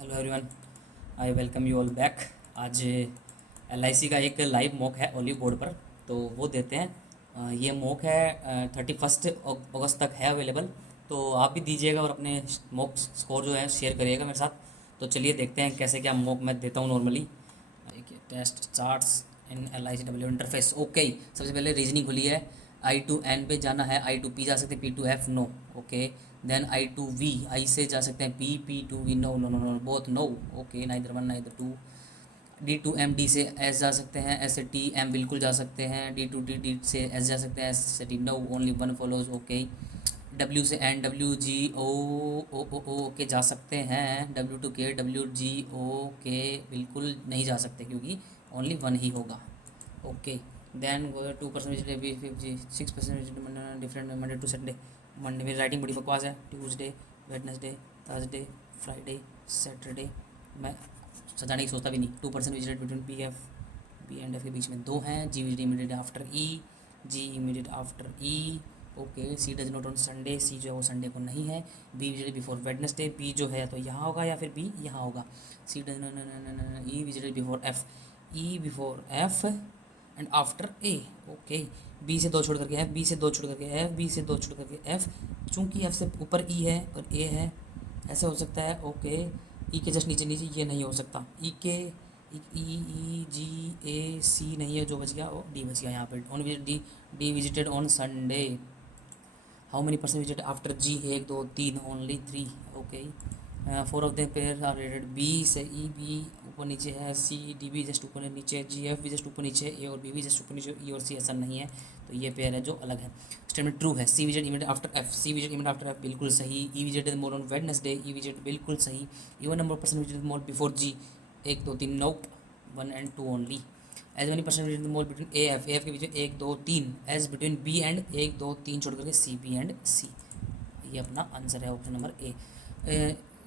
Hello everyone, I welcome you all back. आज LIC का एक लाइव मॉक है ओलिव बोर्ड पर, तो वो देते हैं। ये मॉक है 31 अगस्त तक है अवेलेबल, तो आप भी दीजिएगा और अपने मॉक स्कोर जो है शेयर करिएगा मेरे साथ। तो चलिए देखते हैं कैसे क्या मॉक मैं देता हूँ normally. Test starts in LICW interface. Okay, सबसे पहले रीजनिंग खुली है। I to N पे जाना है, I to P जा सकते हैं, P to F no. Okay, then I to V, I से जा सकते हैं P to V, no no no no, both no. Okay, neither one neither two. D to M, D से S जा सकते हैं, S से T, M बिल्कुल जा सकते हैं। D to D, D से S जा सकते हैं, S से T no, only one follows. Okay, W से N, W G O okay जा सकते हैं। W to K, W G O K बिल्कुल नहीं जा सकते क्योंकि ओनली वन ही होगा। Okay, then 2% G 6% different Monday to Sunday. Monday मेरी राइटिंग बड़ी बकवास है। Tuesday, Wednesday, Thursday, Friday, Saturday. मैं सजाने की सोचता भी नहीं। 2% visited between P and F के बीच में दो हैं। G visit immediate after E, G immediate after E। Okay, C does not on Sunday, C जो है वो संडे को नहीं है। B visited before Wednesday, B जो है तो यहाँ होगा या फिर B यहाँ होगा। C does E visited before F, E बिफोर F and after A. Okay, B से दो छोड़ करके एफ, बी से दो छोड़ करके एफ, बी से दो छोड़ करके एफ। चूंकि एफ से ऊपर ई है और ए है, ऐसे हो सकता है। ओके, ई के जस्ट नीचे नीचे ये नहीं हो सकता। ई के E, G, A, C नहीं है, जो बच गया वो डी बच गया यहाँ पर। On visit D, D visited on Sunday. How many person visit after G, 1 2 3, only 3। Okay, 4 of them pair are rated. B से ई, बी ऊपर नीचे है। सी डी भी जस्ट ऊपर नीचे, जी एफ भी जस्ट ऊपर नीचे, ए और बी भी जस्ट ऊपर नीचे, ई और सी ऐसा नहीं है। तो ये पेयर है जो अलग है। स्टेटमेंट ट्रू है। C visit immediate after F, C visit immediate after F बिल्कुल सही। E visited more on Wednesday, E visit बिल्कुल सही। Even number person visited more before G, 1 2 3, nope, 1 and 2 only. As many person visited more between A F के बीच में 1 2 3। Age between B and 1 2 3 छोड़ करके सी, B and सी। ये अपना answer है, option number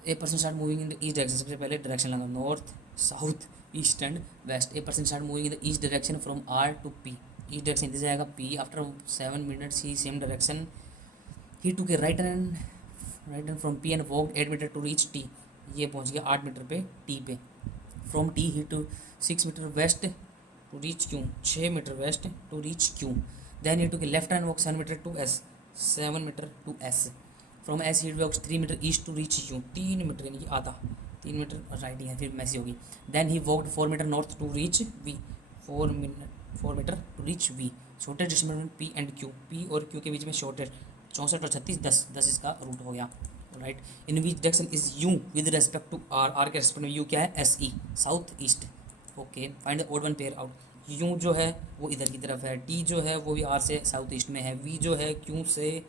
A person start moving in the east direction. सबसे पहले डायरेक्शन लगा, north south east and west. A person start moving in the east direction from R to P, east direction इधर जाएगा P। After 7 minutes ही same direction, he took right hand from P and walked 8 metre to reach T। ये पहुंच गया 8 metre पे T पे। From T he to 6 metre west to reach Q, 6 metre west to reach Q। Then he took left hand walk 7 metre to S, 7 metre to S। From S he walks 3 metre east to reach U, 3 metre यानी कि आधा, 3 metre writing है फिर messy होगी। Then he walked 4 metre north to reach V, 4 metre to reach V। Shortest distance P and Q, P और Q के बीच में शॉर्टेस्ट 64 और 36, 10 10 इसका रूट हो गया। Right, in which direction is U with respect to R, R के respect में U क्या है, SE, south east. Okay, find the odd one pair out. U जो है वो इधर की तरफ है, T जो है वो भी R से साउथ ईस्ट में है, V जो है Q से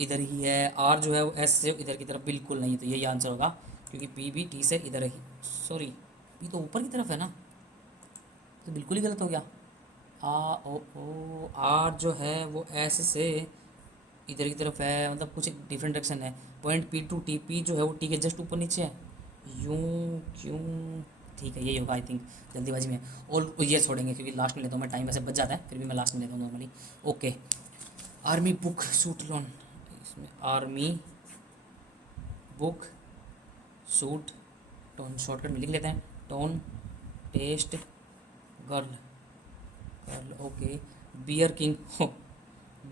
इधर ही है, R जो है वो S से इधर की तरफ बिल्कुल नहीं। तो यही आंसर होगा क्योंकि P भी T से इधर ही, सॉरी P तो ऊपर की तरफ है ना, तो बिल्कुल ही गलत हो गया। ओ R जो है वो S से इधर की तरफ है, मतलब कुछ डिफरेंट डायरेक्शन है। Point P to T, P जो है वो T के जस्ट ऊपर नीचे है। यूँ क्यों, ठीक है यही होगा आई थिंक, जल्दीबाजी में। और ये छोड़ेंगे क्योंकि लास्ट में लेता हूँ मैं, टाइम वैसे बच जाता है फिर भी मैं लास्ट में लेता हूँ normally. Okay, army book suit loan, इसमें army book suit tone, shortcut में लिख लेते हैं, tone test girl girl. Okay, bear king, हो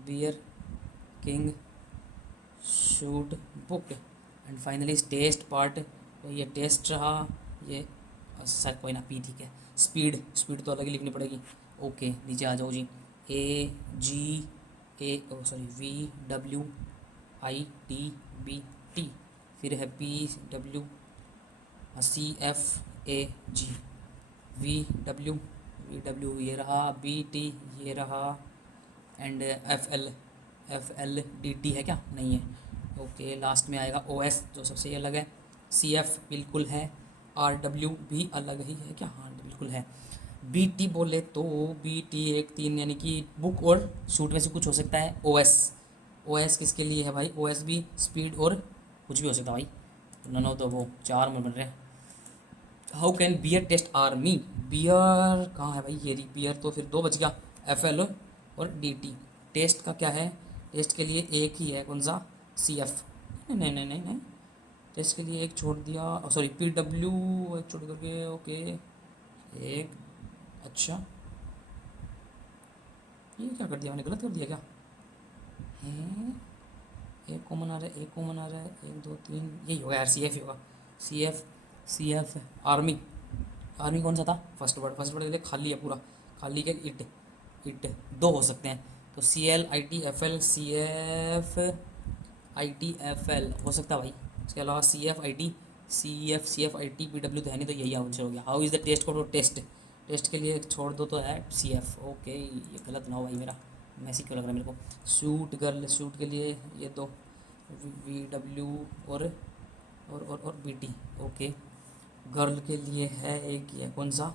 bear king shoot book. And finally test part, तो ये टेस्ट रहा, ये सर कोई ना, पी ठीक है। स्पीड, स्पीड तो अलग ही लिखनी पड़ेगी। ओके, नीचे आ जाओ जी। VWITBT, फिर है PWCFAG, VW ये रहा, BT ये रहा, एंड FLDT है क्या, नहीं है। ओके, लास्ट में आएगा OS जो सबसे अलग है, CF बिल्कुल है, RW भी अलग ही है क्या, हाँ बिल्कुल है। BT बोले तो BT 1 3 यानी कि बुक और शूट में से कुछ हो सकता है। OS किसके लिए है भाई, OS भी स्पीड और कुछ भी हो सकता है भाई, तो नन हो तो वो 4 में बन रहे हैं। How can bear test army, bear कहाँ है भाई, ये रही बियर, तो फिर 2 बच गया, FL और DT। टेस्ट का क्या है, टेस्ट के लिए एक ही है, कौन सा, CF, नहीं नहीं नहीं नहीं नहीं, टेस्ट के लिए एक छोड़ दिया, सॉरी पी डब्ल्यू एक छोड़ करके, ओके एक, अच्छा ये क्या कर दिया मैंने, गलत कर दिया क्या है। एक कॉमन आ रहा है, एक कॉमन आ रहा है, एक दो तीन, यही होगा यार, सी एफ ही होगा, C F, C F army. Army कौन सा था, फर्स्ट वर्ड, फर्स्ट वर्ड के लिए खाली है पूरा, खाली के इट, इट दो हो सकते हैं, तो C L I T F L, C F I T F L हो सकता है भाई। इसके अलावा C F I T, C F I T P W तो है नहीं, तो यही आंसर हो गया। हाउ इज़ द टेस्ट को टेस्ट, टेस्ट के लिए छोड़ दो तो है सी एफ, ओके ये गलत ना हो भाई मेरा, मैसी क्यों लग रहा है मेरे को। सूट गर्ल, सूट के लिए ये दो, वी डब्ल्यू और बी टी, ओके। गर्ल के लिए है एक, ये कौन सा,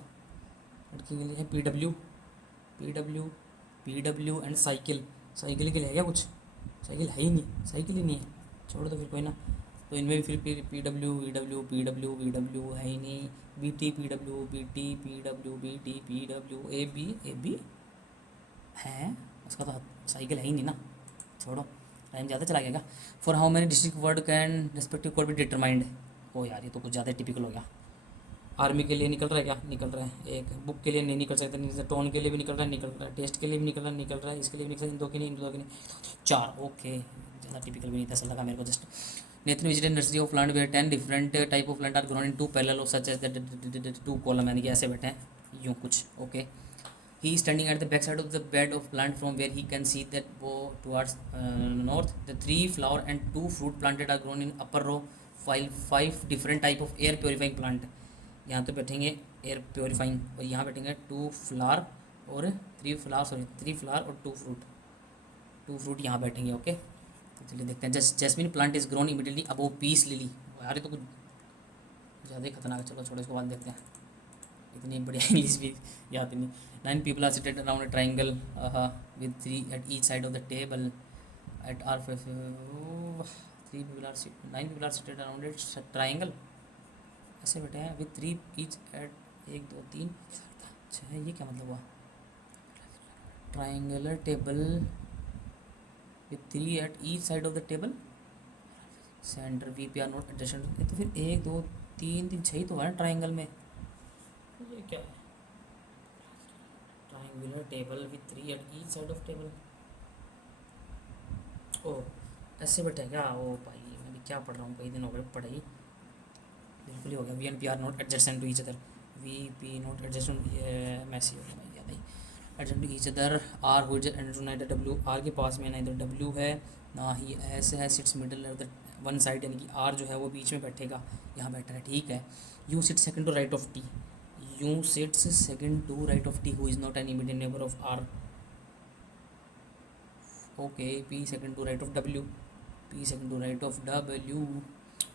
लड़की के लिए है P W, P W, P W and cycle, cycle के लिए है क्या कुछ, साइकिल है ही नहीं, साइकिल ही नहीं है, छोड़ दो फिर कोई ना। तो इनमें भी फिर P W V W P W V W है ही नहीं, B T P W B T P W B T P W A B है, उसका तो साइकिल है ही नहीं ना, छोड़ो टाइम ज़्यादा चला गया। For how many district word can respective code be determined, ओ यार ये तो कुछ ज़्यादा टिपिकल हो गया। आर्मी के लिए निकल रहा है क्या, निकल रहा है एक, बुक के लिए नहीं निकल सकता, नहीं टोन के लिए भी निकल रहा है, निकल रहा है, टेस्ट के लिए भी निकल रहा है, इसके लिए भी निकल, इन दो के नहीं, इन दो के नहीं, चार, ओके ज़्यादा टिपिकल भी नहीं था, ऐसा लगा मेरे को just. Nathan visited nursery of plant where 10 different type of plant are grown in two parallel such as the two column, यानी कि ऐसे बैठे हैं यूँ कुछ, okay. He is standing at the back side of the bed of plant from where he can see that go towards north. The 3 flower and 2 fruit planted are grown in upper row, while 5 different type of air purifying plant. यहाँ तो बैठेंगे air purifying, और यहाँ बैठेंगे 2 flower और 3 flower, sorry 3 flower और 2 fruit यहाँ बैठेंगे, ओके। तो चलिए देखते हैं। Jasmine plant is grown immediately above peace lily, यार ये तो कुछ ज़्यादा ही खतरनाक है, चलो छोड़ो इसको बाद में देखते हैं, इतनी बढ़िया इंग्लिश भी याद नहीं। 9 people are seated around a triangle with 3 at each side of the table at our 3 people are 9 people are seated around a triangle, ऐसे बैठे हैं with 3 each at 1 2 3 अच्छा ये क्या मतलब हुआ, triangular table with 3 at each side of the table center VP are not adjacent, तो फिर 1 2 3 3 6 तो है ट्राइंगल में, ये क्या है, triangular table with 3 at each side of table, ओ ऐसे बैठेगा, ओ भाई मैं क्या पढ़ रहा हूँ, कई दिन हो गए पढ़ाई, बिल्कुल ही हो गया। V and P are not adjacent to each other, V P not adjacent, ये मैसी हो गया भाई ज़्यादा ही, adjacent to each other, R हो नाइदर डब्ल्यू, आर के पास में नाइदर डब्ल्यू है ना ही एस है, sits middle of the one side, यानी कि आर जो है वो बीच में बैठेगा, यहाँ बैठा है, ठीक है। U sit second to right of T, U sits second to right of T who is not an immediate neighbour of R, okay. P second to right of W, P second to right of W,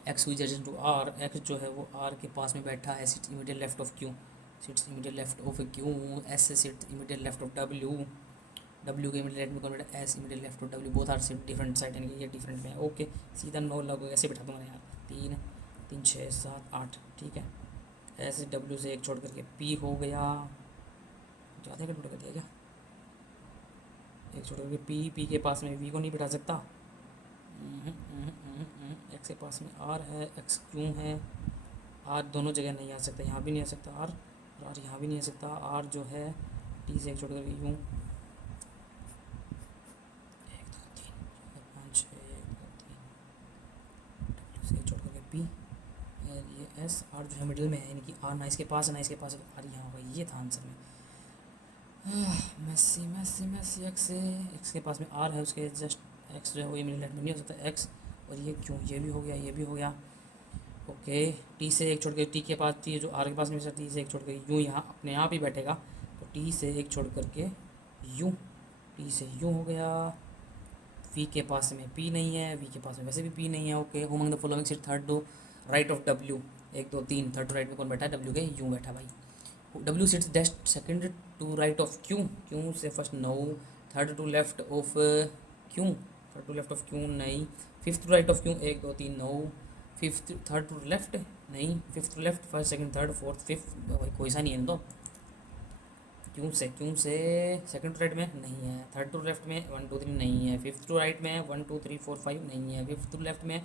X हुई adjacent to R, X जो है वो R के पास में बैठा है, sits immediate left of Q, sits immediate left of Q, S से sits immediate left of W, W के इमीडिएट में कौन बैठा, S immediate left of W, both are sit different side, यानी कि ये डिफरेंट में है, ओके। सीधा 9 लगो, ऐसे बैठा दूँगा यार, 3 3 6 7 8, ठीक है। एस डब्ल्यू से एक छोड़ करके पी हो गया, ज़्यादा गड़बड़ कर दिया क्या, एक छोड़ करके पी के पास में वी को नहीं बिठा सकता, एक्स के पास में आर है, एक्स क्यों है, आर दोनों जगह नहीं आ सकता, यहाँ भी नहीं आ सकता आर, और आर यहाँ भी नहीं आ सकता, आर जो है टी से एक छोड़ करके यूँ, 1 2 3 4 5 6 1 2 3, डब्ल्यू से एक छोड़ करके पी, ये एस, आर जो है मिडिल में है, यानी कि आर ना इसके पास है ना इसके पास है, तो आर यहाँ होगा, ये था आंसर में। मैसी मैसी मैसी एक्स के पास में आर है, उसके जस्ट एक्स जो है वो ये मिडिल में नहीं हो सकता एक्स, और ये क्यों, ये भी हो गया, ये भी हो गया, ओके। टी से एक छोड़ कर, टी के पास टी जो आर के पास में, टी से एक छोड़ कर यूँ यहाँ अपने आप ही बैठेगा, तो टी से एक छोड़ करके यूँ, टी से यूँ हो गया, वी के पास में पी नहीं है, वी के पास में वैसे भी पी नहीं है, okay. Among the following sit third to right of W, 1 2 3, third to right में कौन बैठा है, डब्ल्यू के यूँ बैठा भाई। डब्ल्यू सिट्स डेस्ट second to right of Q, Q से first no, third to left of Q, third to left of Q नहीं, fifth to right of Q, 1 2 3 no, fifth third to left नहीं, fifth to left, first second third fourth fifth, भाई कोई सा नहीं है तो क्यों से सेकंड टू राइट में नहीं है, थर्ड टू लेफ्ट में 1 2 3 नहीं है, फिफ्थ टू राइट में 1 2 3 4 5 नहीं है, फिफ्थ टू लेफ्ट में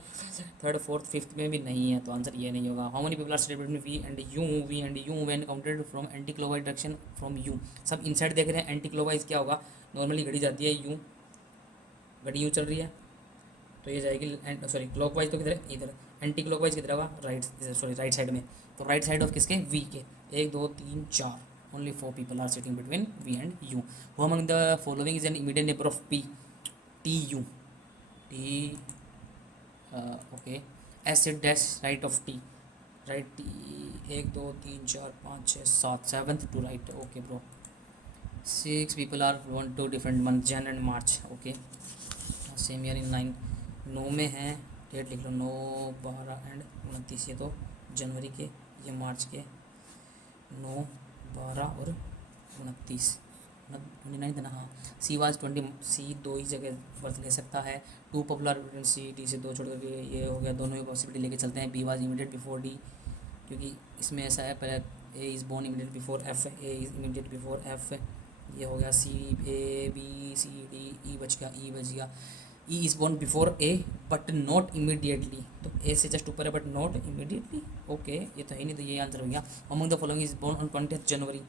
थर्ड फोर्थ फिफ्थ में भी नहीं है, तो आंसर ये नहीं होगा। How many people are separated between V and U when counted from anti clockwise direction from U. सब इनसाइड देख रहे हैं, एंटी क्लॉकवाइज क्या होगा, नॉर्मली घड़ी जाती है यूँ, घड़ी यूँ चल रही है तो ये जाएगी सॉरी क्लॉकवाइज तो किधर है, इधर, एंटी क्लॉकवाइज किधर होगा, राइट सॉरी राइट साइड में, तो राइट साइड ऑफ किसके, वी के। 1 2 3 4 only 4 people are sitting between V and U. Who among the following is an immediate neighbour of P, T U, T okay, S it dash right of T, right T 1 2 3 4 5 6 7 seventh to right, okay bro. 6 people are want to different month Jan and March, okay same year in 9 9 में है, date लिख लो 9 12 and 29, ये तो जनवरी के, ये मार्च के, 9 12 और 29 29 ना, हाँ। सी वाज 20, सी 2 ही जगह बर्थ ले सकता है। 2 पॉपुलर सी, डी से 2 छोड़ करके ये हो गया, दोनों ही पॉसिबिलिटी लेके चलते हैं। B was immediate before D, क्योंकि इसमें ऐसा है, पहले A is born immediate before F, A is immediate before F, ये हो गया सी, ए बी सी डी, ई बच गया, ई बच गया। E is born before A but not immediately, तो ए से जस्ट ऊपर है बट नॉट इमीडिएटली, ओके ये तो है नहीं, तो ये आंसर हो गया। Among the following is born on 20th January,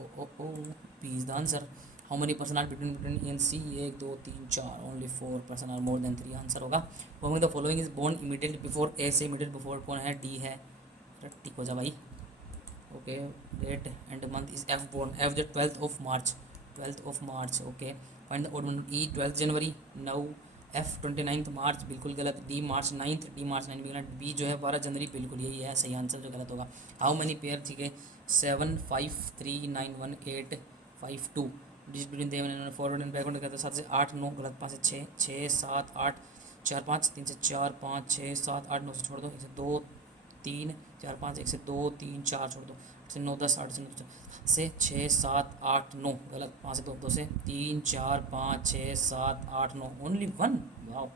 oh B is the answer. How many person are between A and C, 1 2 3 4 only 4 person are more than 3, answer होगा। Among the following is born immediately before A, से immediate before कौन है, D है, टिक हो जा भाई, okay. Date and month is F born, F the 12th of March, okay. Find the odd month, E 12th जनवरी, 9, F 29th March, बिल्कुल गलत, डी मार्च 9th, डी मार्च 9 भी गलत, बी जो है 12 जनवरी, बिल्कुल यही है सही आंसर जो गलत होगा। हाउ मेनी पेयर, ठीक है 7 5 3 9 1 8 5 2, digit between them forward and backward कहते हैं 7 से 8 9 गलत, 5 से 6 6 7 8 4 5 3 से 4 5 6 7 8 9 से छोड़ दो, 1 से 2 3 4 5 1 से 2 3 4 छोड़ दो, 8 से 9 10 8 से 9 से 6 7 8 9 गलत, 5 से 2 2 से 3 4 5 6 7 8 9 ओनली 1, वाओ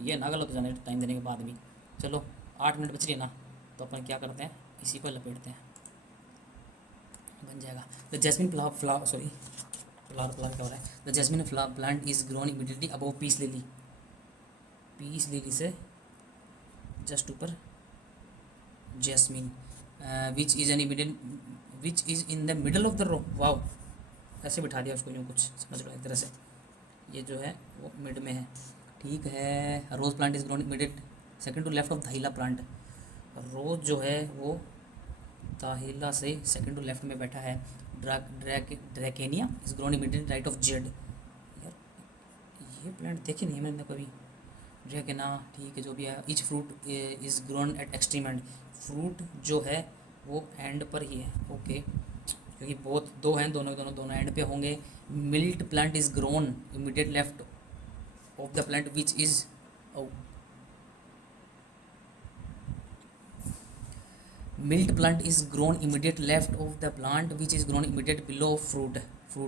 ये ना गलत हो जाने टाइम देने के बाद भी। चलो 8 मिनट बच रही है ना, तो अपन क्या करते हैं, इसी को लपेटते हैं, बन जाएगा। The jasmine flower sorry flower क्या हो रहा है, the jasmine flower plant is grown immediately above peace lily, peace lily से जस्ट ऊपर jasmine, which is an immediate which is in the middle of the row, wow ऐसे बिठा दिया उसको, यूँ कुछ समझ लो एक तरह से, ये जो है वो मिड में है, ठीक है। Rose plant is grown immediate second to left of दाहिला प्लांट, रोज़ जो है वो दाहिला से सेकंड टू लेफ्ट में बैठा है। Dracaena is grown immediate right of Z, यार ये प्लांट देखे नहीं मैंने कभी, ड्रैकेना ठीक है जो भी है। Each fruit is grown at extreme and, fruit जो है वो एंड पर ही है, ओके क्योंकि बहुत दो हैं, दोनों एंड पे होंगे। Mint plant is grown immediate left of the plant which is mint plant is grown immediate left of the plant which is grown immediate below fruit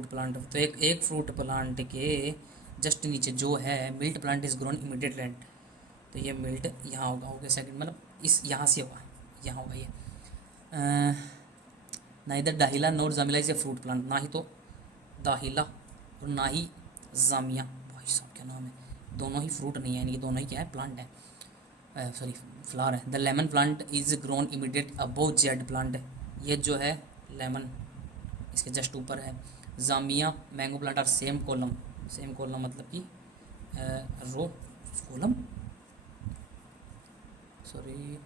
plant, तो एक फ्रूट प्लांट के जस्ट नीचे जो है mint plant is grown immediate land, तो ये मिल्ट यहाँ होगा, ओके सेकंड मतलब इस यहाँ से होगा, यहाँ होगा ये। ना इधर दाहिला नोर जामिला इज ए फ्रूट प्लांट, ना ही तो दाहिला और ना ही जामिया, भाई साहब क्या नाम है, दोनों ही फ्रूट नहीं है, यानी कि दोनों ही क्या है, प्लांट है, सॉरी फ्लावर है। The lemon plant is grown immediate above Z plant, ये जो है लेमन इसके जस्ट ऊपर है। जामिया mango plant are same column मतलब कि row column, sorry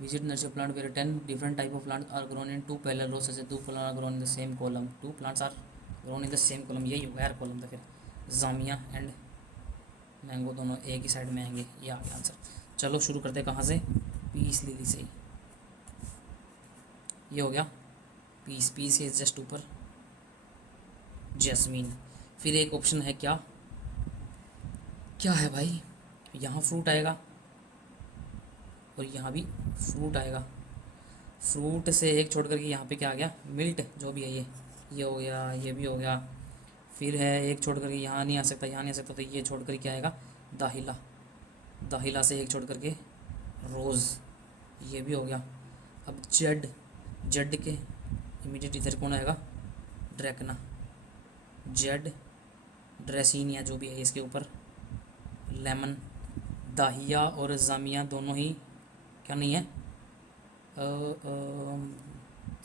visit nursery plant where 10 different type of plants are grown in 2 parallel rows, जैसे 2 plants are grown in the same column, 2 plants are grown in the same column, यही होगा यार column, तो फिर Jamia and mango दोनों एक ही side में आएंगे, ये आ गया आंसर। चलो शुरू करते हैं कहाँ से, पीस लिली से, ये हो गया पीस के जस्ट ऊपर जैस्मीन। फिर एक ऑप्शन है क्या है भाई, यहाँ फ्रूट आएगा और यहाँ भी फ्रूट आएगा, फ्रूट से एक छोड़ करके यहाँ पे क्या आ गया, मिल्ट जो भी है ये हो गया, ये भी हो गया। फिर है एक छोड़ करके यहाँ नहीं आ सकता, तो ये छोड़ कर क्या आएगा, दाहिला से एक छोड़ करके रोज़, ये भी हो गया। अब जड के इमीडिएट इधर कौन आएगा, ड्रैकना, जेड ड्रेसिनिया जो भी है इसके ऊपर, लेमन, दाहिया और जामिया दोनों ही क्या नहीं है,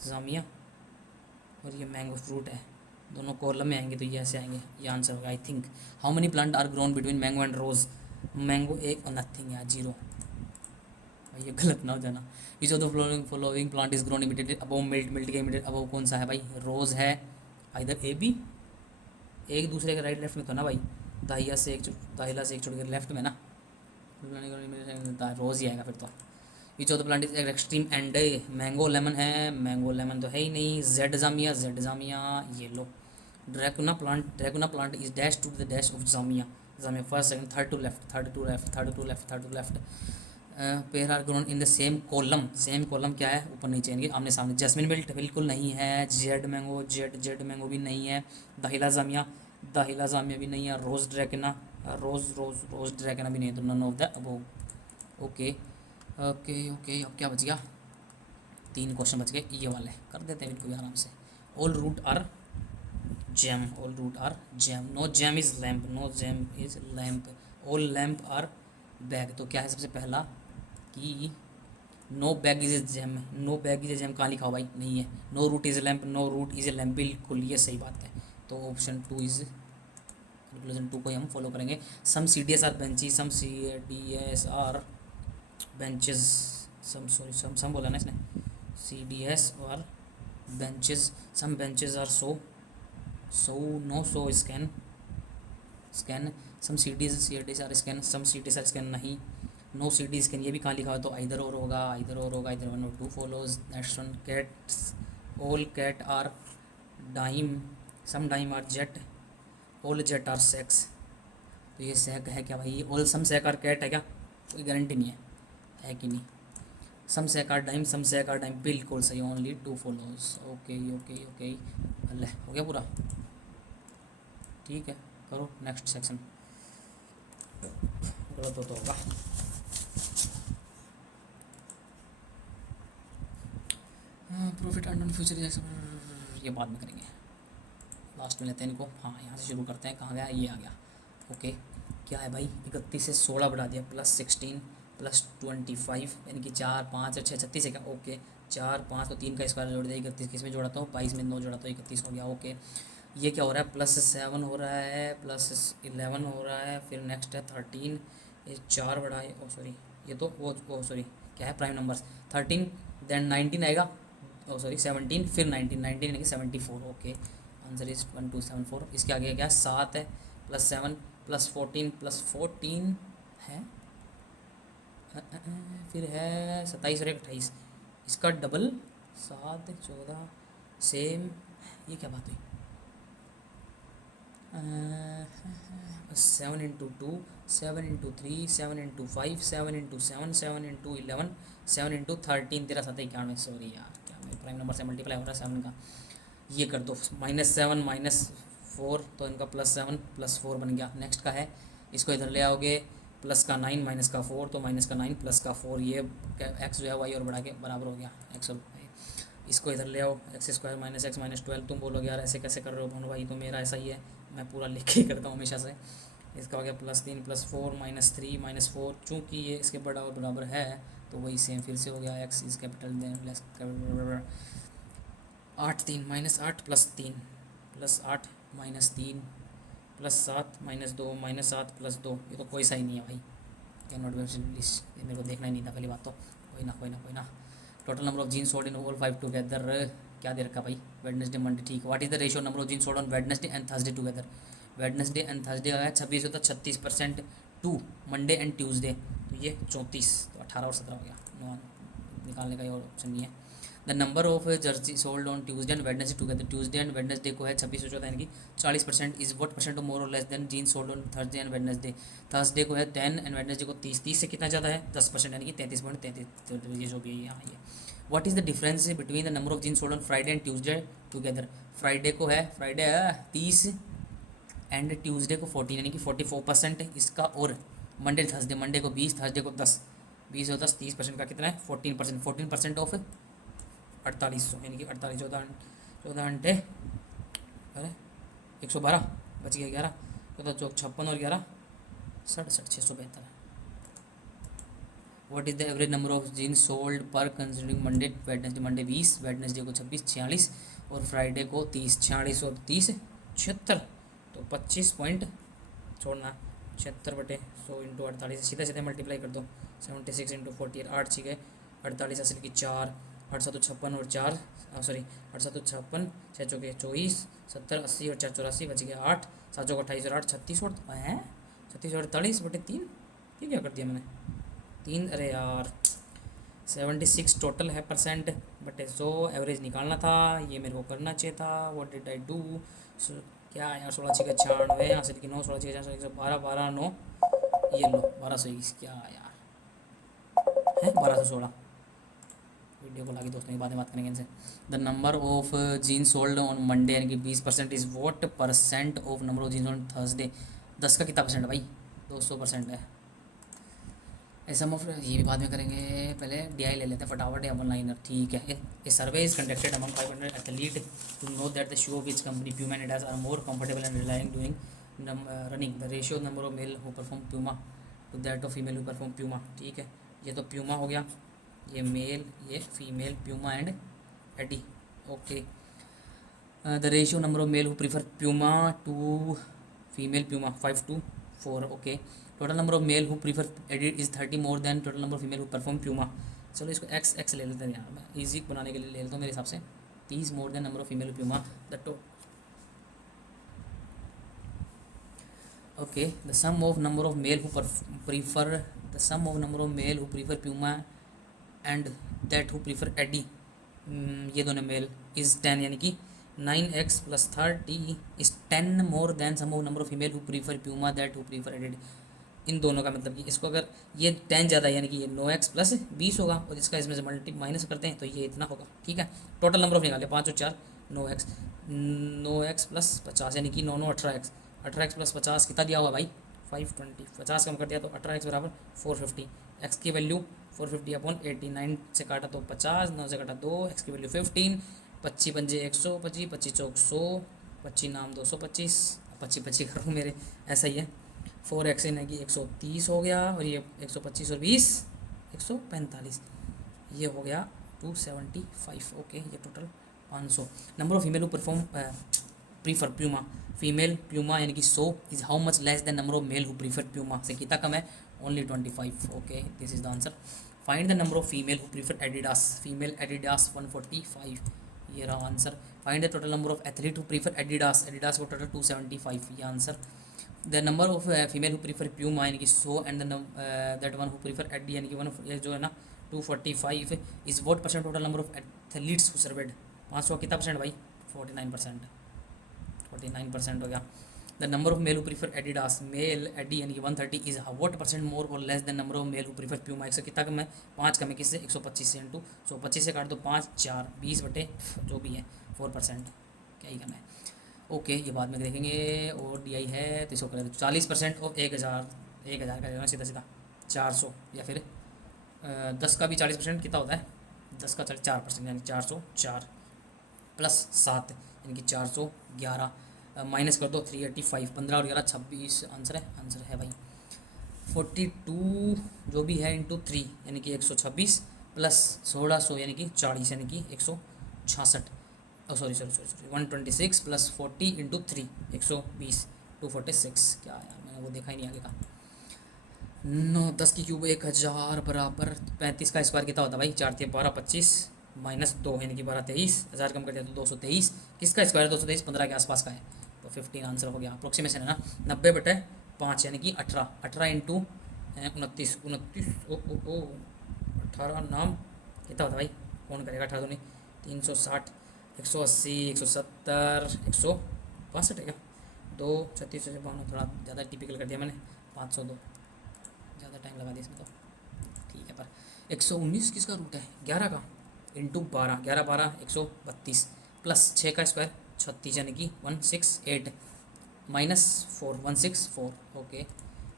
जामिया और ये मैंगो फ्रूट है, दोनों कॉलम में आएंगे तो ये ऐसे आएंगे, ये आंसर होगा I think. How many plant are grown between mango and rose, mango एक और नथिंग यार, जीरो। ये गलत ना हो जाना। Which of the following plant is grown imitated above mint के इमिटेड अबव कौन सा है भाई, रोज़ है, इधर ए बी, एक दूसरे के राइट लेफ्ट में तो ना भाई, दाहिया से एक छोड़ के लेफ्ट में ना, रोज़ ही आएगा फिर तो। Which of the plant is extreme end, mango lemon है, मैंगो लेमन तो है ही नहीं, Z zamia yellow, dracaena plant is dash to the dash of zamia first second third to left, pair are grown in the same column क्या है, ऊपर नीचे इनके आमने सामने। जैस्मिन मिल्ट बिल्कुल नहीं है, जेड मैंगो भी नहीं है, दाहिला जामिया भी नहीं है, रोज़ ड्रैकना भी नहीं है, तो none of the above. Okay, अब क्या बच गया, 3 क्वेश्चन बच गए, ये वाले कर देते हैं इनको भी आराम से। All root are jam, no jam is lamp, all lamp are bag, तो क्या है सबसे पहला कि no bag is a jam, कहाँ लिखा हो भाई, नहीं है। No root is a lamp, बिल्कुल ये सही बात है, तो ऑप्शन 2 इज कंक्लूजन 2 को ही हम फॉलो करेंगे। Some CDS are benches, some बोला ना इसने, CDS और benches, some benches are so scan, some CDS are scan, some CDS are scan नहीं, नो CD स्कैन, ये भी कहाँ लिखा हो, तो इधर और होगा, इधर 1 और 2 follows. Next one, cats, all cat are dime, some dime are jet, all jet are sex, तो ये सेक है क्या भाई, ऑल सम सेक आर कैट है क्या, कोई गारंटी नहीं है कि नहीं। सम सेक आर डाइम बिल्कुल सही, ओनली 2 फॉलोज। ओके, अल्लाह हो गया पूरा, ठीक है, करो नेक्स्ट सेक्शन, गलत हो तो होगा। प्रॉफिट अर्न ऑन फ्यूचर, ये बाद में करेंगे, लास्ट में लेते हैं इनको। हाँ, यहाँ से शुरू करते हैं, कहाँ गया, ये आ गया। ओके, क्या है भाई, 31 से 16 बढ़ा दिया, +16 +25 यानी कि 4 5 6 36 है क्या, ओके, 4 5 तो 3 का स्क्वायर जोड़ दिया, 31 किस में जोड़ा तो 22 में 9 जोड़ा तो 31 हो गया। ओके, ये क्या हो रहा है, +7 हो रहा है, +11 हो रहा है, फिर नेक्स्ट है 13, ये 4 बढ़ा है, ओ सॉरी, ये तो वो सॉरी क्या है, प्राइम नंबर्स, 13 देन 19 आएगा, ओ सॉरी 17, फिर 19 यानी कि 74। Okay, answer is 1274। इसके आगे क्या 7 है, +7 +14 है, फिर है 27 और 28, इसका डबल 7 14 सेम, ये क्या बात हुई, 7 × 2 7 × 3 7 × 5 7 × 7 7 × 11 7 × 13 तेरा 7 91, सॉरी यार, क्या मेरे प्राइम नंबर से मल्टीप्लाई हो रहा है 7 का, ये कर दो, -7 -4 तो इनका +7 +4 बन गया। नेक्स्ट का है, इसको इधर ले आओगे, प्लस का 9 माइनस का 4 तो -9 +4, ये एक्स जो है वाई और बढ़ा के बराबर हो गया एक्स और वाई। इसको इधर ले आओ, x² - x - 12, तुम बोलोगे यार ऐसे कैसे कर रहे हो भानु भाई, तो मेरा ऐसा ही है, मैं पूरा लिख के करता हूँ हमेशा से। इसका हो गया +3 +4 -3 -4, चूँकि ये इसके बड़ा और बराबर है तो वही सेम फिर से हो गया, x is capital than less capital, 8 3 -8 +3 +8 -3 +7 -2 -7 +2, ये तो कोई सही नहीं है भाई, कैन नॉट बी इंग्लिश, ये मेरे को देखना ही नहीं था पहली बात तो, कोई ना। Total number of jeans sold in all 5 together, क्या दे रखा भाई, वेडनेसडे मंडे, ठीक। What is the ratio number of jeans sold on Wednesday and Thursday together, Wednesday and Thursday का है 26 होता 36% टू मंडे एंड ट्यूसडे, तो ये 34, तो 18 और 17 हो गया, निकालने का ये ऑप्शन नहीं है। The number of Jersey sold on Tuesday and Wednesday together, Tuesday and Wednesday को है 26 14 यानी कि 40%, इज व्हाट परसेंट मोर और less than jeans sold on Thursday and Wednesday, Thursday को है 10 एंड वेडनेसडे को 30 से कितना ज़्यादा है 10% यानी कि 33.33, तो ये जो भी है यहाँ ये। What is the difference between the number of jeans sold on Friday and Tuesday together, Friday को है 30 एंड ट्यूसडे को 14 यानी कि 44% इसका, और मंडे मंडे को 20, थर्सडे को 10, 20 और 10 30% का कितना है 14% ऑफ 4800 यानी कि 14 14 घंटे अरे 112 बच गया 11, तो चौक 56 और 11 67, 672। What is the average number of jeans sold per considering Monday Wednesday, Monday 20, Wednesday को 26, 46 और फ्राइडे को 30, 46 और 30 76, तो 25 पॉइंट छोड़ना 76/100 इंटू 48 सीधे सीधे मल्टीप्लाई कर दो। 76 इंटू 48 8 छिके 48 असल की 4, 856 और 4 सॉरी 856 छः चौके 24, 70 80 और 4 84 बच गया 8, 7 चौके 28 और 8 36 और हैं 36 और 48/3। ये क्या कर दिया मैंने 3, अरे यार 76 टोटल है परसेंट बट 100 एवरेज निकालना था, ये मेरे को करना चाहिए था। What did I do. क्या यार 16 छिके 96 यहाँ से कि 9, 16 छिके 112 12 9 ये लो 1221 क्या यार है 1216। वीडियो को लागे दोस्तों की बातें बात करेंगे इनसे। The number of jeans sold on Monday यानी कि 20% is what percent of number of jeans on Thursday. 10 का कितना परसेंट है भाई 200% है। सम ऑफ ये भी बाद में करेंगे, पहले डीआई ले लेते हैं फटाफट या वन लाइनर। ठीक है। A survey is conducted among 500 athlete to know that the shoe of which company Puma and Adidas are more comfortable and relying doing running. The ratio number of male who perform Puma to that of female who perform Puma. ठीक है, ये तो Puma हो गया, ये male ये female Puma and Adi. Okay, the ratio number of male who prefer Puma to female Puma 5:4। Okay, total number of male who prefer Adidas is 30 more than total number of female who perform Puma. चलो इसको x ले लेते हैं यार, मैं easy बनाने के लिए ले लेता हूँ मेरे हिसाब से 30 more than number of female who Puma the okay the sum of number of male who prefer the sum of number of male who prefer Puma and that who prefer Adi, ये दोनों mail is 10 यानी कि 9x + 30 is 10 more than sum of number of female who prefer Puma that who prefer Adidas. इन दोनों का मतलब कि इसको अगर ये 10 ज़्यादा यानी कि ये 9x + 20 होगा और इसका इसमें से माइनस करते हैं तो ये इतना होगा। ठीक है, टोटल नंबर ऑफ निकाले 5 और 4 9x + 50 यानी कि 9 9 18x 18x + 50 कितना दिया हुआ भाई 520। 50 कम कर दिया तो 18x बराबर 450। x की वैल्यू 450/80, 9 से काटा तो 50, 9 से काटा 2, x की वैल्यू 15, 25 पंजे 125, 25 चौक 100, 25 नाम 225, 25 25 करूँ मेरे ऐसा ही है। 4x यानी कि 130 हो गया और ये 125 और 20 145, ये हो गया 275। ओके, ये total 500। Number of female who perform prefer Puma, female Puma यानी कि 100 is how much less than number of male who prefer Puma, से कितना कम है only 25। Okay, this is the answer. Find the number of female who prefer Adidas, female Adidas 145, ये रहा answer. Find the total number of athlete who prefer Adidas, Adidas को total 275, ये answer. The number of female who prefer Puma यानी कि 100 and that one who prefer Adi यानी कि 1 ये जो है ना 245 is what percent total number of athletes who served. 500 कितना परसेंट भाई 49%, 49% हो गया। The number of male who prefer Adidas, male Adi यानी कि 130 इज वॉट परसेंट मोर और less than number of male who prefer Puma. 100 कितना कम है 5 कम है किससे 125 से इंटू 125 से काट दो 5 4 20 जो भी है 4%, क्या ही करना है। ओके, ये बाद में देखेंगे। और डी आई है तो इसको करें 40% ऑफ 1000 का देना सीधा सीधा 400 या फिर 10 का भी 40% कितना होता है 10 का 4% यानी 404 + 7 यानी कि 411 माइनस कर दो 385, 15 और 11 26 आंसर है भाई 42 जो भी है इंटू 3 यानी कि 126 + 1600 यानी कि 40 यानी कि 166 सॉरी 126 + 40 इंटू 3 120 246। क्या यार मैंने वो देखा ही नहीं आगे का। 9 10 की क्यूब 1000 बराबर 35 का स्क्वायर कितना होता है भाई 4 × 12 25 -2 यानी कि 12 23, 1000 कम कर दिया तो 223, किसका स्क्वायर 223 15 के आसपास का है तो 15 आंसर हो गया। अप्रोक्सीमेशन है ना 90/5 यानी कि 18 18 इंटू 29 ओ 18 नाम कितना होता है भाई कौन करेगा 18 दूनी 360 180 170 162 है क्या 2 36 से 52 थोड़ा ज़्यादा टिपिकल कर दिया मैंने 502 ज़्यादा टाइम लगा दिया इसमें तो ठीक है। पर 119 किसका रूट है 11 का इंटू 12 11 12 132 प्लस 6 का स्क्वायर 36 यानी कि 168 -4 164। ओके,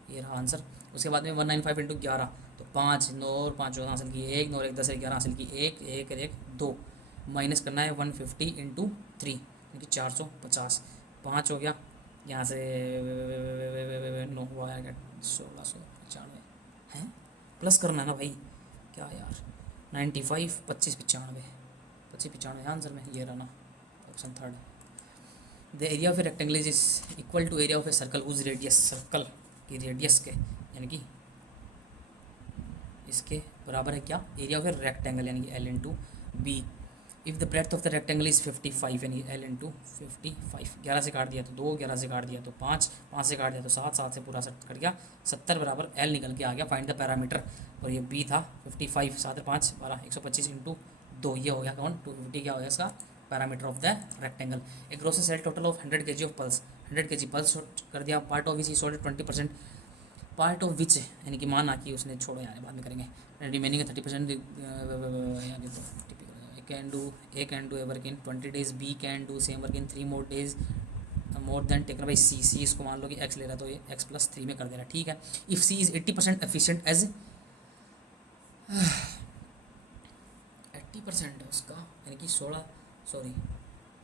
ये रहा आंसर। उसके बाद में 195 इंटू 11 तो 5 9 और 5 14 हासिल की 1 9 1 10 11 हासिल की 1 1 1 2 माइनस करना है 150 इंटू 3 यानी कि 450, 5 हो गया यहाँ से 9 हुआ है 1695 हैं, प्लस करना है ना भाई, क्या यार 95, 25 95, 25 95 आंसर में ये रहा ना option third. The area of a rectangle is equal to area of a circle whose radius, circle की रेडियस के यानी कि इसके बराबर है क्या, एरिया ऑफ ए रेक्टेंगल यानी कि L into B. If the breadth of the rectangle is 55 यानी एल इंटू 55, 11 से काट दिया तो 2, 11 से काट दिया तो 5, 5 से काट दिया तो 7, 7 से पूरा 7 कट गया 70 बराबर एल निकल के आ गया। फाइंड द पैरामीटर, और ये बी था 55, 7 5 12, 125 इंटू 2, ये हो गया कौन 250, क्या हो गया इसका पैरामीटर ऑफ द रेक्टेंगल। एक grocery sale total of 100 kg of pulse, 100 kg pulse कर दिया, part of which he sold 20%, part of which यानी कि माना कि उसने, छोड़ो यार बाद में करेंगे, remaining 30%, A can do a work in 20 days, B can do same work in 3 more days more than taken by C, C इसको मान लो कि एक्स ले रहा है तो ये एक्स प्लस 3 में कर दे रहा है, ठीक है। If C is 80% efficient as 80% है उसका यानी कि 16, सॉरी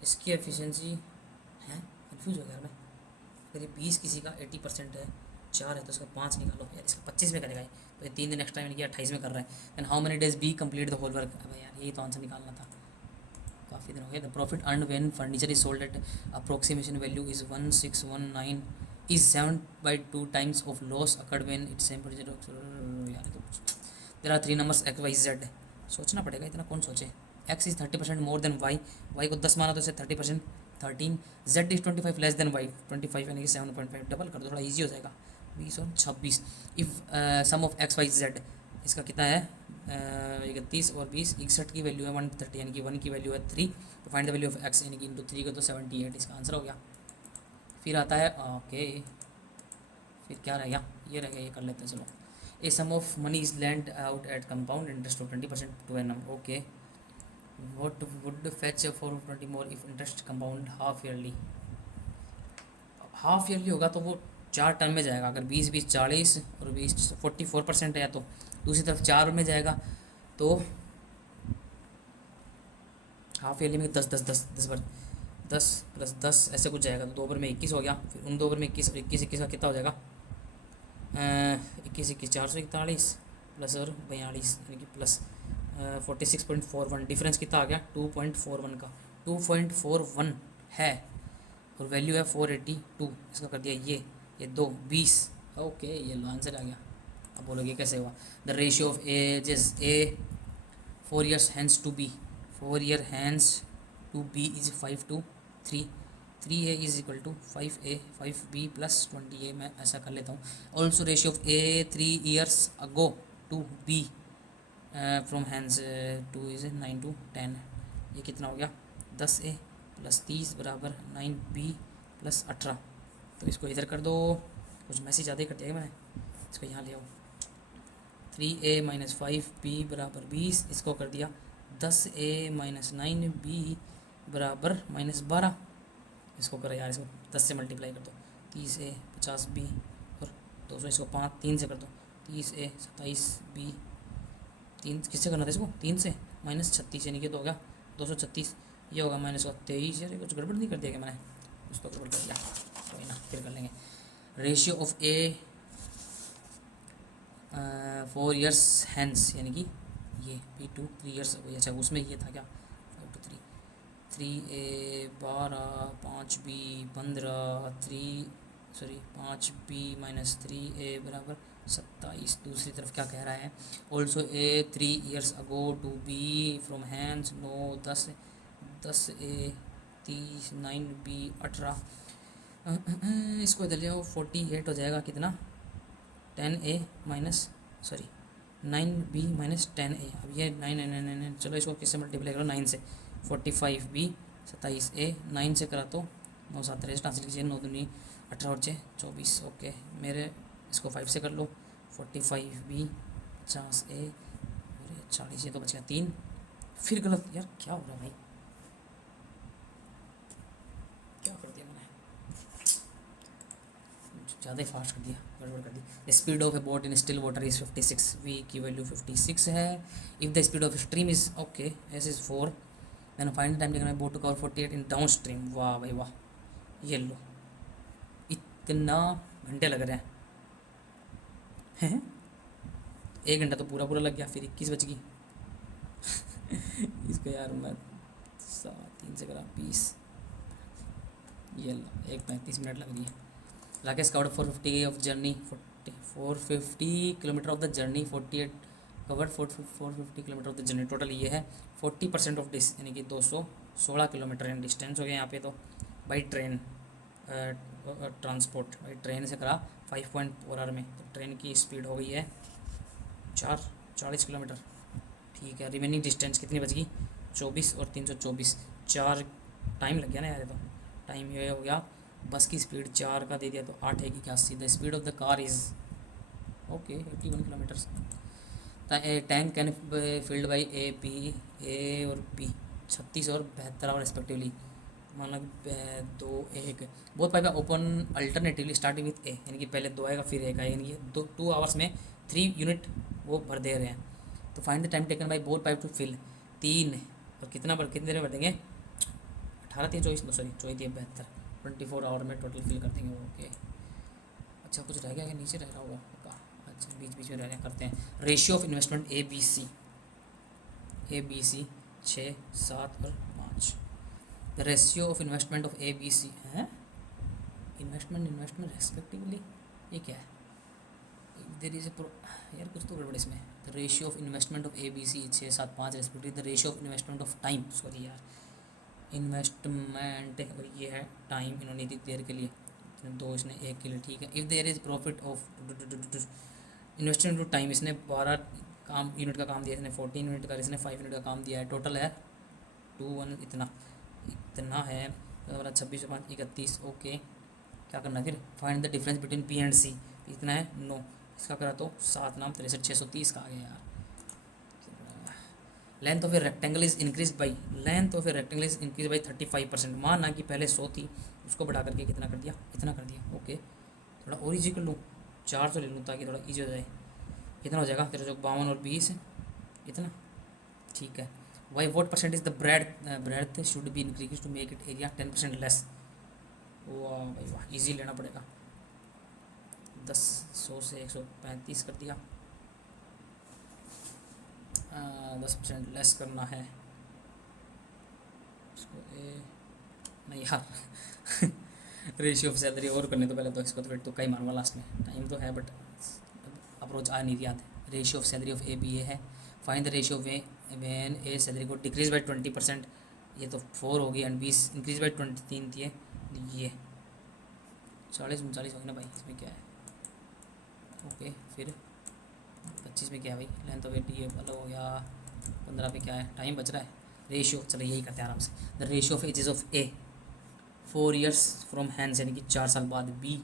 इसकी एफिशिएंसी है, कन्फ्यूज हो गया मैं, अगर ये 20 किसी का 80% है, 4 है तो इसका 5 निकालो यार, इसका 25 में करेगा ये, तो ये 3 दिन एक्स्ट्रा यानी कि 28 में कर रहा है। Then how many days be complete the whole work, अब यार यही तो आंसर निकालना था, काफ़ी दिन हो गए। The profit earn when furniture is sold at approximation value is 1619 is 7/2 times of loss occurred when it's same यार तो there are 3 numbers x y z, सोचना पड़ेगा, इतना कौन सोचे। x is 30% more then y, y को 10 माना तो इसे 30% 13, z is 25 less than y 25 यानी कि 7.5, डबल कर दो थोड़ा इजी हो जाएगा, 20 और 26। If sum of x y z, इसका कितना है 31 और 20, 61 की वैल्यू है 130 यानी कि 1 की वैल्यू है 3, तो find the value of x यानी कि इंटू 3 को तो 78, इसका आंसर हो गया। फिर आता है ओके, फिर क्या रह गया, ये रह गया, ये कर लेते हैं चलो। A sum of money is lent out at compound interest of 20% to N, okay. What would fetch for 20 more if interest compound half yearly, half yearly होगा तो वो 4 टर्म में जाएगा, अगर 20 20 40 और 20 44% है, या तो दूसरी तरफ 4 में जाएगा तो हाफ ईयरली में 10 10 10 10 बार 10 + 10 ऐसे कुछ जाएगा, तो 2 बार में 21 हो गया, फिर उन 2 बार में 21 21 का कितना हो जाएगा 21 21 441 प्लस और 42 यानी कि प्लस 46.41, डिफरेंस कितना आ गया 2.41 का, 2.41 है और वैल्यू है 482, इसका कर दिया ये 2 20, ओके ये लो आंसर आ गया। अब बोलोगे कैसे हुआ। The ratio of ages A 4 years hence to B, 4 year hence to B is 5 to 3, 3a is equal to 5a 5b plus 20a, मैं ऐसा कर लेता हूँ। Also ratio of A 3 years ago to B from hence to is 9 to 10, ये कितना हो गया 10a plus 30 बराबर 9b प्लस 18, तो इसको इधर कर दो, कुछ मैसेज ज़्यादा ही कर दिया मैंने, इसको यहाँ ले आओ। 3a - 5b बराबर 20, इसको कर दिया 10a - 9b बराबर -12, इसको करो यार, इसको 10 से मल्टीप्लाई कर दो, 30a 50b और 200, इसको 3 से कर दो, 30a 27b, 3 किससे करना था इसको 3 से -36 यानी कि तो हो गया 236, ये होगा -23, यार कुछ गड़बड़ नहीं कर दिया क्या मैंने, कुछ तो गड़बड़ कर दिया, कोई ना फिर कर लेंगे। Ratio of A 4 years hence यानी कि ये B2 3 years, अच्छा उसमें ये था क्या 5 to 3, 3a 12 5b 15 5b - 3a बराबर 27, दूसरी तरफ क्या कह रहा है। Also A 3 years ago to B from hence 9 10 10a 30 9b 18, इसको इधर ले आओ 48 हो जाएगा कितना 10a माइनस 9b - 10a, अब ये 9 चलो इसको किससे मल्टीप्लाई करो 9 से, 45b 27a 9 से करा तो 9 7 ट्रांसलेट कीजिए, 9 दूनी 18 और 6 24, ओके मेरे इसको 5 से कर लो 45b 50a 40, ये तो बच गया 3, फिर गलत यार क्या हो रहा भाई, क्या कर दिया मैंने, ज़्यादा ही फास्ट कर दिया, गड़बड़ कर दी। Speed of a boat in still water is 56, V की वैल्यू 56 है। If the speed of stream is okay S is 4, then find time taken by boat to cover 48 in downstream. वाह भाई वाह, ये लो इतना घंटे लग रहे हैं 1 घंटा तो पूरा पूरा लग गया, फिर 21 बज गई इसको यार मैं 3 से करा 20, ये लो 1:35 लग रही है। Rakesh covered 450 of journey 450 kilometre of the journey 48 covered 450 kilometre of the journey. Total ये है 40% ऑफ डिस, यानी कि 216 किलोमीटर इन डिस्टेंस हो गया यहाँ पे। तो by train transport by train से करा 5.4 आवर में। तो ट्रेन की स्पीड हो गई है 40 किलोमीटर। ठीक है, रिमेनिंग डिस्टेंस कितनी बच गई 24 और 324, 4 टाइम लग गया ना यार। ये तो टाइम ये हो गया, बस की स्पीड 4 का दे दिया तो 8 है कि क्या। The speed of the car is okay 81 kilometres. Tank can filled by A और बी 36 और 72 आवर रेस्पेक्टिवली। मतलब 2 1 both pipe open alternatively starting with A, यानी कि पहले 2 आएगा फिर 1 आएगा, यानी कि 2 आवर्स में 3 यूनिट वो भर दे रहे हैं। तो find the time taken by both pipe to fill 3 और कितनी देर में भर देंगे 18 3 24 सॉरी 72 24 आवर में टोटल फिल कर देंगे। ओके अच्छा, कुछ रह गया क्या, नीचे रह रहा होगा। अच्छा बीच में रह रहे करते हैं। Ratio of investment A B C 6 7 और 5। The ratio of investment of A B C है इन्वेस्टमेंट रेस्पेक्टिवली, ये क्या है। देयर इज यार कुछ तो गड़बड़ इसमें। The ratio of investment of A B C 6 7 5 respectively. The ratio of investment of time, sorry यार इन्वेस्टमेंट और ये है टाइम, इन्होंने दी देर के लिए 2, इसने 1 के लिए। ठीक है, if there is profit of investment to time, इसने 12 यूनिट का काम दिया, इसने 14 यूनिट का, इसने 5 यूनिट का काम दिया है। टोटल है 21 इतना है 26 5 31। ओके क्या करना है फिर, find the difference between P and C. इतना है 9, इसका करा तो 7 नाम 63 630 का आ गया यार। Length of a rectangle is increase by 35%। माना कि पहले 100 थी, उसको बढ़ा करके कितना कर दिया, इतना कर दिया। ओके थोड़ा और ईजी कर लूँ, 400 ले लूँ ताकि थोड़ा ईजी हो जाए। कितना हो जाएगा 52 और 20 इतना। ठीक है, why what percent is the breadth should be increase to make it area 10% less. वाह भाई वाह, ईजी लेना पड़ेगा। 100 से 135 कर दिया, 10% लेस करना है इसको। नहीं यार रेशियो ऑफ सैलरी और करने तो पहले तो इसको तो फिर तुक्का ही मारूंगा लास्ट में। टाइम तो है बट अप्रोच आ नहीं याद। Ratio of salary of A B A है। Find the ratio of when A salary को डिक्रीज बाई 20%, ये तो 4 होगी, एंड 20 इंक्रीज बाई 23 थी। ये 40 39 होगी ना भाई, इसमें क्या है। ओके फिर 25 में क्या है भाई, लेंथ ऑफ ये अलग हो गया। 15 पे क्या है, टाइम बच रहा है। रेशियो चलो यही करते हैं आराम से। The ratio of ages of A 4 years from hands, यानी कि 4 साल बाद। बी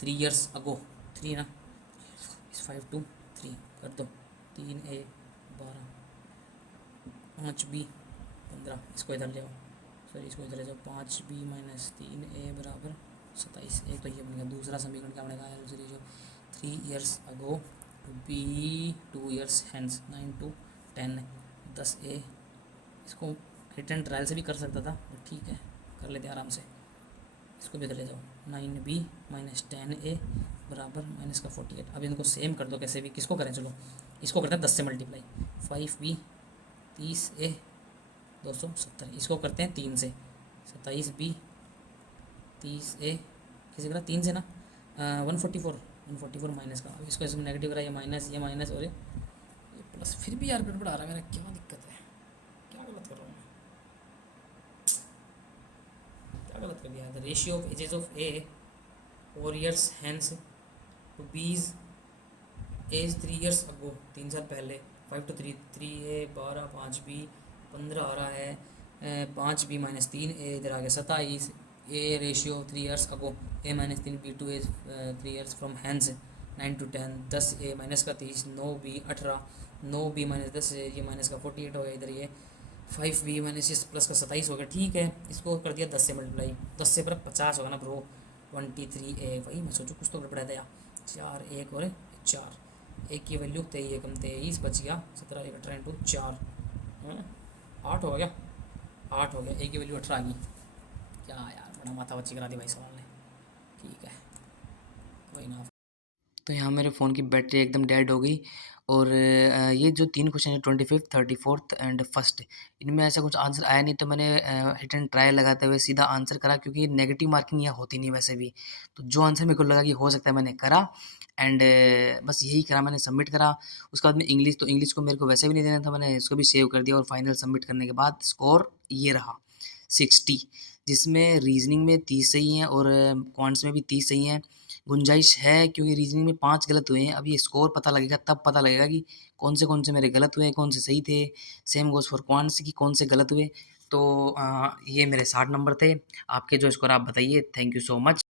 3 years अगो 3 ना, 5 to 3 कर दो। 3 A 12, 5 B 15, इसको इधर ले जाओ, सॉरी इसको इधर ले जाओ। 5 B माइनस 3 A बराबर 27। एक तो ये बन गया। दूसरा समीकरण क्या बनेगा, ratio 3 years ago to B 2 years hands 9 to 10 10 A। इसको रिटर्न ट्रायल से भी कर सकता था, ठीक है कर लेते आराम से। इसको भी इधर ले जाओ। 9B माइनस 10A बराबर माइनस का 48। अब इनको सेम कर दो कैसे भी। किसको करें, चलो इसको करते हैं 10 से मल्टीप्लाई। 5B 30A 270, इसको करते हैं 3 से। 27B 30A किसी करा 3 से ना 144 माइनस का। अब इसको इसमें नेगेटिव करा, ये माइनस और ये प्लस। फिर भी यार गड़बड़ आ रहा है मेरा, क्या दिक्कत है, क्या गलत कर रहा हूँ मैं, क्या गलत कर दिया। The ratio of ages of A 4 years hence to B's as 3 years ago 3 साल पहले। 5 to 3 3A 12 5B 15 आ रहा है। 5B माइनस 3A इधर आ गया 27। A ratio 3 years ago A minus 3B 2 as 3 years from hands 9 to 10 10A minus का 30 9B 18 9B minus 10 ये minus का 48 हो गया। इधर ये 5B माइनस इस प्लस का 27 हो गया। ठीक है, इसको कर दिया 10 से मल्टीप्लाई। 10 से पर 50 होगा ना ब्रो। 23A वही मैं सोचूँ कुछ तो गड़बड़ा था। 4 1 और 4 एक की वैल्यू 23 कम 23 बच गया। 17 18 इंटू 4 8 हो गया। 8 हो गया, ए की वैल्यू 18 आ गई। क्या यार, बड़ा माथा बच्ची करा दी भाई सवाल ने। ठीक है, कोई ना। तो यहाँ मेरे फ़ोन की बैटरी एकदम डेड हो गई। और ये जो 3 क्वेश्चन है, 25th, 34th एंड फर्स्ट, इनमें ऐसा कुछ आंसर आया नहीं, तो मैंने हिट एंड ट्राई लगाते हुए सीधा आंसर करा, क्योंकि नेगेटिव मार्किंग यहाँ होती नहीं वैसे भी। तो जो आंसर मेरे को लगा कि हो सकता है, मैंने करा। एंड बस यही करा, मैंने सबमिट करा। उसके बाद में इंग्लिश, तो इंग्लिश को मेरे को वैसे भी नहीं देना था, मैंने इसको भी सेव कर दिया। और फाइनल सबमिट करने के बाद स्कोर ये रहा 60, जिसमें रीजनिंग में 30 सही हैं और क्वांट्स में भी 30 सही हैं। गुंजाइश है, क्योंकि रीजनिंग में 5 गलत हुए हैं। अब ये स्कोर पता लगेगा, तब पता लगेगा कि कौन से मेरे गलत हुए, कौन से सही थे। सेम गोज़ फॉर क्वांट्स की कौन से गलत हुए। तो ये मेरे 60 नंबर थे। आपके जो स्कोर आप बताइए। Thank you so much.